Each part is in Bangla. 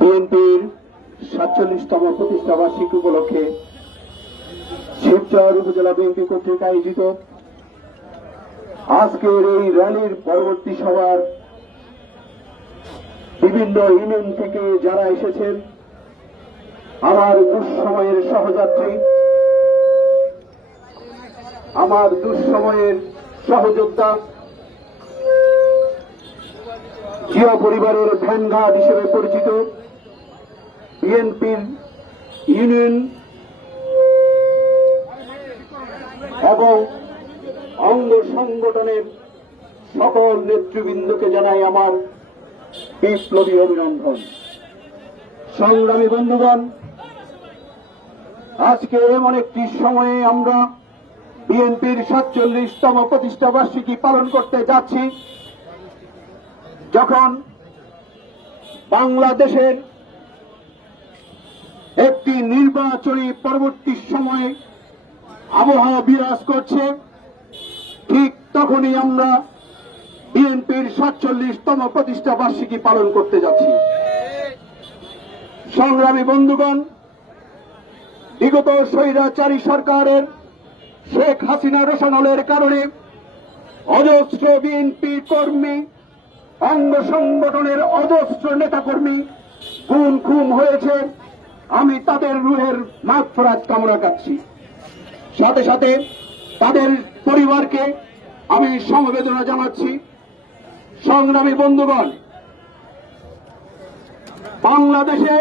বিএনপির ৪৭তম প্রতিষ্ঠা বার্ষিকী উপলক্ষে শিবচর উপজেলা বিএনপি কর্তৃক আয়োজিত আজকের এই র্যালির পরবর্তী সভার বিভিন্ন ইউনিয়ন থেকে যারা এসেছেন, আমার দুঃসময়ের সহযাত্রী, আমার দুঃসময়ের সহযোদ্ধা, জিয়া পরিবারের ভ্যানগার্ড হিসেবে পরিচিত বিএনপির ইউনিয়ন এবং অঙ্গ সংগঠনের সকল নেতৃবৃন্দকে জানাই আমার বিপ্লবী অভিনন্দন। সংগ্রামী বন্ধুগণ, আজকে এমন একটি সময়ে আমরা বিএনপির ৪৭তম প্রতিষ্ঠা বার্ষিকী পালন করতে যাচ্ছি, যখন বাংলাদেশের একটি নির্বাচনী পরবর্তী সময়ে আবহাওয়া বিরাজ করছে। ঠিক তখনই আমরা বিএনপির ৪৭তম প্রতিষ্ঠা বার্ষিকী পালন করতে যাচ্ছি। সংগ্রামী বন্ধুগণ, বিগত স্বৈরাচারী সরকারের শেখ হাসিনা রোশনালের কারণে অজস্র বিএনপি কর্মী, অঙ্গ সংগঠনের অজস্র নেতাকর্মী খুন হয়েছে। আমি তাদের রুহের মাগফিরাত কামনা করছি। সাথে সাথে তাদের পরিবারকে আমি সমবেদনা জানাচ্ছি। সংগ্রামী বন্ধুগণ, বাংলাদেশে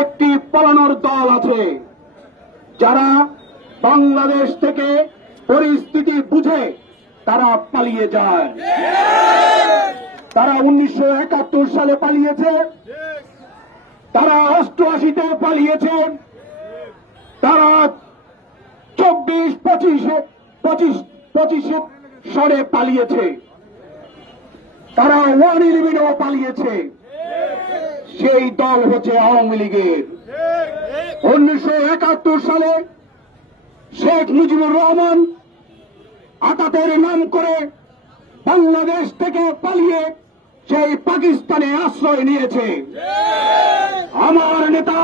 একটি পালানোর দল আছে, যারা বাংলাদেশ থেকে পরিস্থিতি বুঝে তারা পালিয়ে যায়। তারা 1971 সালে পালিয়েছে, তারা 88-তে পালিয়েছে, তারা 24-25 সরে পালিয়েছে, তারা 111-ও পালিয়েছে। সেই দল হচ্ছে আওয়ামী লীগের। 1971 সালে শেখ মুজিবুর রহমান আতাতের নাম করে বাংলাদেশ থেকে পালিয়ে সেই পাকিস্তানে আশ্রয় নিয়েছে। আমার নেতা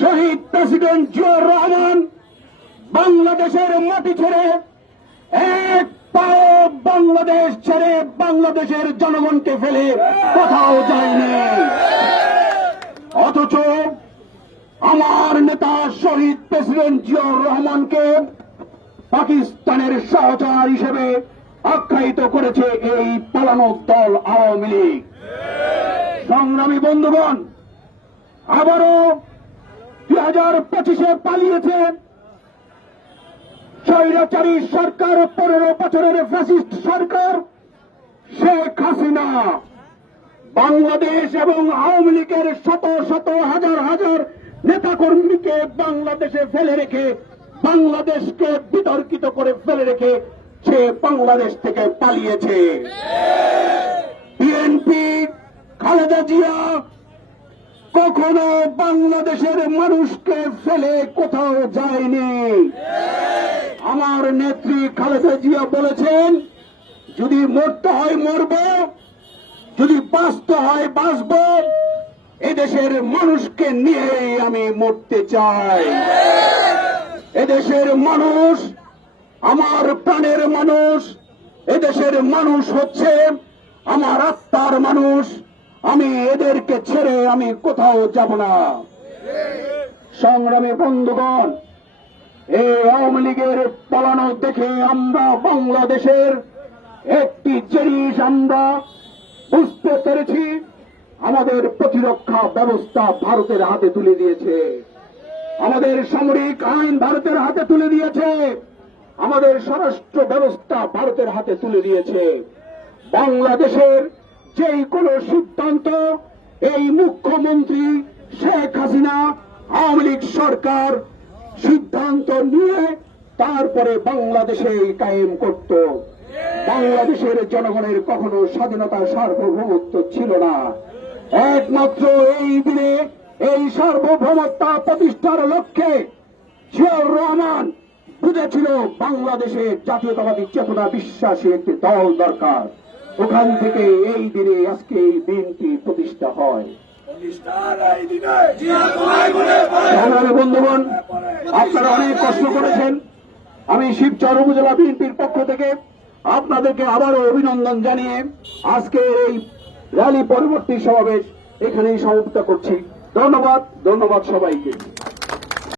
শহীদ প্রেসিডেন্ট জিয়াউর রহমান বাংলাদেশের মাটি ছেড়ে এক পাও বাংলাদেশ ছেড়ে বাংলাদেশের জনগণকে ফেলে কোথাও যায়নি। অথচ আমার নেতা শহীদ প্রেসিডেন্ট জিয়াউর রহমানকে পাকিস্তানের সহচর হিসেবে আখ্যায়িত করেছে এই পালানো দল আওয়ামী লীগ। সংগ্রামী বন্ধুগণ, আবারও 2025-এ পালিয়েছে স্বৈরাচারী সরকার, 15 বছরের ফ্যাসিস্ট সরকার শেখ হাসিনা। বাংলাদেশ এবং আওয়ামী লীগের শত শত হাজার হাজার নেতাকর্মীকে বাংলাদেশে ফেলে রেখে, বাংলাদেশকে বিতর্কিত করে ফেলে রেখে সে বাংলাদেশ থেকে পালিয়েছে। বিএনপি, খালেদা জিয়া কখনো বাংলাদেশের মানুষকে ফেলে কোথাও যায়নি। আমার নেত্রী খালেদা জিয়া বলেছেন, যদি মরতে হয় মরব, যদি বাঁচতে হয় বাঁচব, এদেশের মানুষকে নিয়ে আমি মরতে চাই। এদেশের মানুষ আমার প্রাণের মানুষ, এদেশের মানুষ হচ্ছে আমার আত্মার মানুষ। আমি এদেরকে ছেড়ে আমি কোথাও যাব না। সংগ্রামী বন্ধুগণ, এই আওয়ামী লীগের পালানো দেখে আমরা বাংলাদেশের একটি জিনিস আমরা বুঝতে পেরেছি, আমাদের প্রতিরক্ষা ব্যবস্থা ভারতের হাতে তুলে দিয়েছে, আমাদের সামরিক আইন ভারতের হাতে তুলে দিয়েছে, আমাদের স্বরাষ্ট্র ব্যবস্থা ভারতের হাতে তুলে দিয়েছে। বাংলাদেশের যেই কোনো সিদ্ধান্ত এই মুখ্যমন্ত্রী শেখ হাসিনা আওয়ামী লীগ সরকার সিদ্ধান্ত নিয়ে তারপরে বাংলাদেশে কায়েম করত। বাংলাদেশের জনগণের কখনো স্বাধীনতা সার্বভৌমত্ব ছিল না। একমাত্র এই দিনে এই সার্বভৌমত্ব প্রতিষ্ঠার লক্ষ্যে জিয়াউর রহমান বুঝেছিল বাংলাদেশে জাতীয়তাবাদী চেতনা বিশ্বাসী একটি দল দরকার। ওখান থেকে এই দিনে আজকে এই দিনটি প্রতিষ্ঠা হয়। সংগ্রামী বন্ধুগণ, আপনারা অনেক কষ্ট করেছেন। আমি শিবচর উপজেলা বিএনপির পক্ষ থেকে আপনাদেরকে আবারও অভিনন্দন জানিয়ে আজকে এই র্যালি পরবর্তী সমাবেশ এখানেই সমাপ্ত করছি। ধন্যবাদ সবাইকে।